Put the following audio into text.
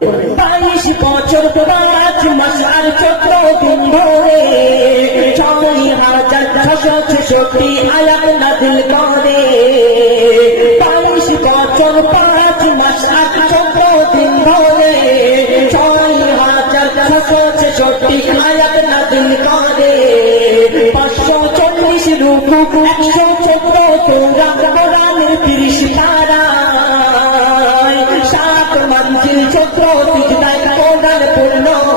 বাইশ বছর মাস আর চক্র ধরে ছয় হাজার ছশো ছেষট্টি আয়াত নাজিল করে, বাইশ বছর পাঁচ মাস আর চক্র ধরে ছয় হাজার ছশো ছেষট্টি আয়াত নাজিল করে, পাঁচশো চল্লিশ রূপ, একশো চক্র তোরা কোরআনের তিরিশ ধারায় সাত মঞ্জিল চক্র তিজদায় কোরআন পূর্ণ হয়